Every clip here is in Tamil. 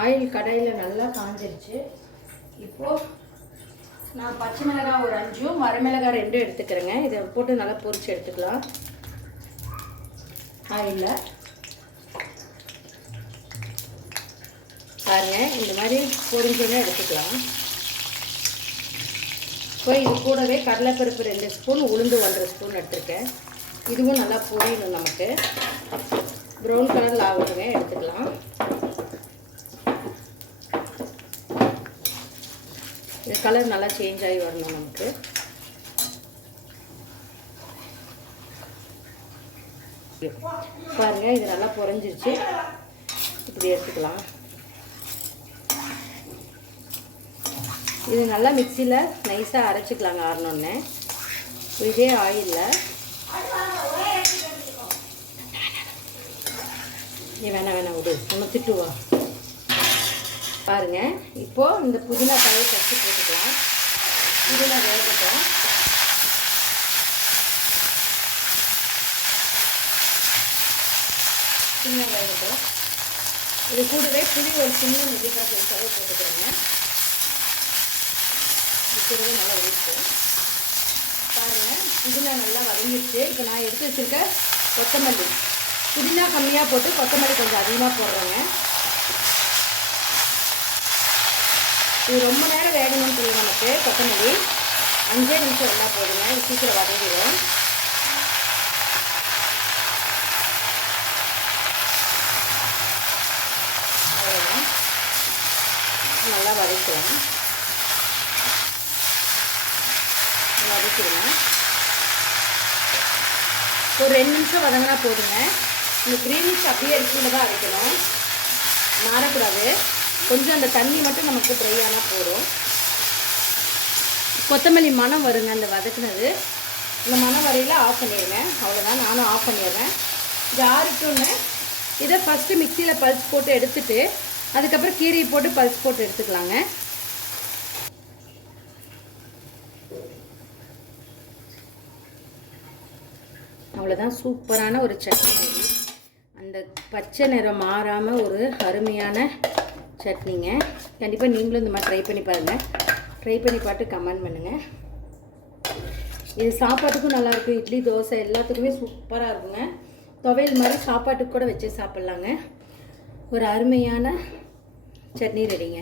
ஆயில் கடாயில் நல்லா காஞ்சிருச்சு. இப்போது நான் பச்சை மிளகாய் ஒரு 5 வரமிளகாய் 2 எடுத்துக்கிறேங்க. இதை போட்டு நல்லா பொரிச்சு எடுத்துக்கலாம். ஆயிலில் பாருங்கள், இந்த மாதிரி பொரிஞ்சோன்னே எடுத்துக்கலாம். இப்போ இது கூடவே கடலைப்பருப்பு 2 ஸ்பூன், உளுந்து 1 ஸ்பூன் எடுத்துருக்கேன். இதுவும் நல்லா பொரியணும். நமக்கு ப்ரௌன் கலரில் ஆகட்டுங்க, எடுத்துக்கலாம். இது கலர் நல்லா சேஞ்ச் ஆகி வரணும் நமக்கு. பாருங்கள், இது நல்லா பொரிஞ்சிருச்சு. இப்படி எடுத்துக்கலாம். இது நல்லா மிக்சியில் நைஸாக அரைச்சிக்கலாங்க ஆறணுன்னு. இதே ஆயிலில் நீ வேணாம் விடு, நம்ம திட்டுவா. பாருங்கள், இப்போது இந்த புதினா காயை தச்சு போட்டுக்கலாம். புதினா வேகட்டும். புதினா வேகட்டும். இது கூடவே புளி ஒரு சின்ன நெல்லிக்காய் சைஸாகவே போட்டுக்கிறேங்க. கூடவே நல்லா ஊற்றும். பாருங்கள், புதினா நல்லா வதங்கிடுச்சு. இப்போ நான் எடுத்து வச்சுருக்க கொத்தமல்லி, புதினா கம்மியாக போட்டு கொத்தமல்லி கொஞ்சம் அதிகமாக போடுறேங்க. இது ரொம்ப நேரம் வேகணும்னு சொல்லி நமக்கு கொத்தமல்லி 5 நிமிஷம் எல்லாம் போடுங்க. இது சீக்கிரம் வதங்கிடும். அவ்வளோதான், நல்லா வதக்கலாம். வதக்கிடுங்க. ஒரு 2 நிமிஷம் வதங்கினா போதுங்க. இந்த கிரீனிஷ் அப்படியே அரிசியில் தான் அரைக்கணும், மாறக்கூடாது. கொஞ்சம் அந்த தண்ணி மட்டும் நமக்கு ட்ரை ஆனால் போதும். கொத்தமல்லி மணம் வருங்க அந்த வதக்குனது. இந்த மணம் வரையில் ஆஃப் பண்ணிடுங்க. அவ்வளோதான், நானும் ஆஃப் பண்ணிடுறேன். இது ஆறிட்டோன்னு இதை ஃபஸ்ட்டு மிக்சியில் பல்ஸ் போட்டு எடுத்துட்டு அதுக்கப்புறம் கீரையை போட்டு பல்ஸ் போட்டு எடுத்துக்கலாங்க. அவ்வளோதான், சூப்பரான ஒரு சட்னி. அந்த பச்சை நிறம் மாறாமல் ஒரு அருமையான சட்னிங்க. கண்டிப்பாக நீங்களும் இந்த மாதிரி ட்ரை பண்ணி பாருங்கள். ட்ரை பண்ணி பார்த்து கமெண்ட் பண்ணுங்கள். இது சாப்பாட்டுக்கும் நல்லாயிருக்கும். இட்லி தோசை எல்லாத்துக்குமே சூப்பராக இருக்குங்க. துவையல் மாதிரி சாப்பாட்டுக்கு கூட வச்சு சாப்பிட்லாங்க. ஒரு அருமையான சட்னி ரெடிங்க.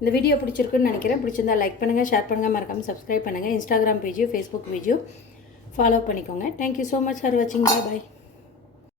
இந்த வீடியோ பிடிச்சிருக்குன்னு நினைக்கிறேன். பிடிச்சிருந்தா லைக் பண்ணுங்கள், ஷேர் பண்ணுங்கள், மறக்காமல் சப்ஸ்கிரைப் பண்ணுங்கள். இன்ஸ்டாகிராம் பேஜையும் ஃபேஸ்புக் பேஜையும் ஃபாலோ பண்ணிக்கோங்க. தேங்க்யூ ஸோ மச் ஃபார் வாட்சிங். பாய்.